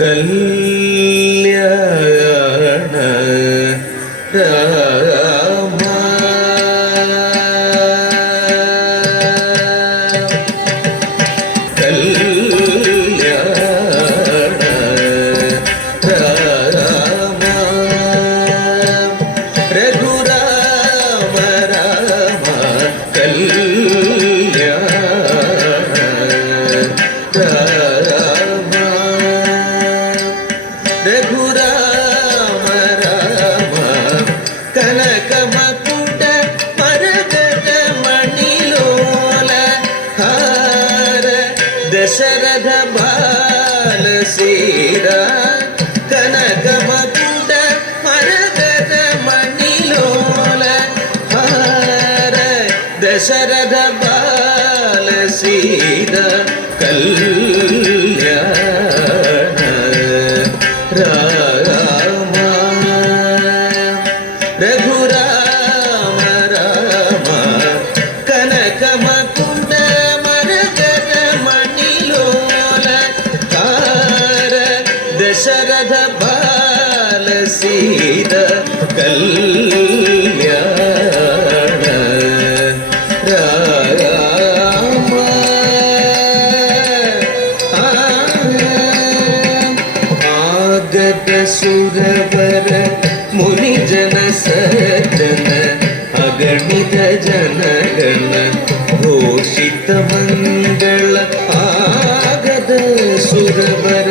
കല്യാണ രാമ കല്യാണ രാമ രഘുരാമ രാമ കല്യാണ രാമ രഘുരാമ രാമ കനകമകുട മരകത മണിലോല ഹാര ദശരഥ ബാല സീത കനകമകുട മരകത മണിലോല ഹാര ദശരഥ ബാല സീത കല്യാണ രാമ രഘുരാമ രാമ കനകമകുട മരകത മണിലോല ഹാര ദശരഥ ബാല സീത കല്യാണ രാമ ആഗത സുരവര മുനിജന സജ്ജന അഗണിത ജനഗണ ഘോഷിತ ಮಂಗಳ ಆಗದ ಸುರವರ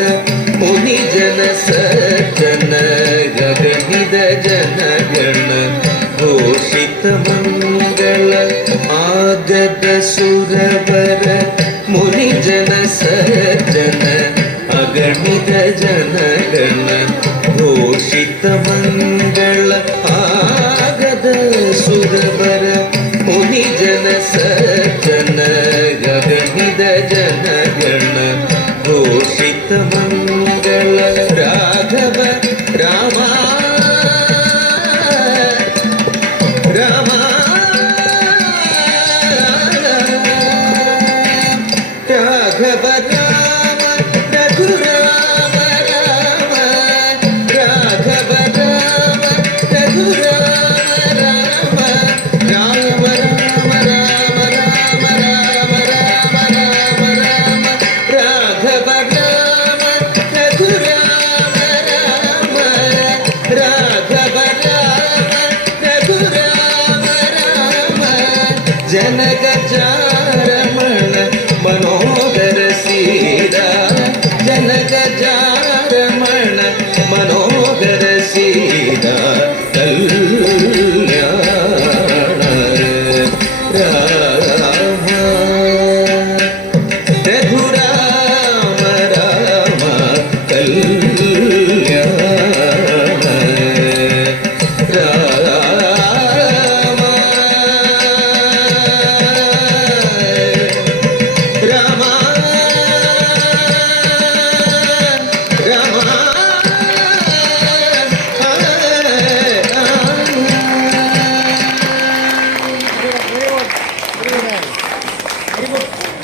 ಮುನಿಜನ ಸಜ್ಜನ ಅಗಣಿತ ಜನಗಣ ಘೋಷಿತ ಮಂಗಳ ಆಗದ ಸುರವರ ಮುನಿಜನ ಸಜ್ಜನ ಅಗಣಿತ ಜನಗಣ ಘೋಷಿತ ಮಂಗಳ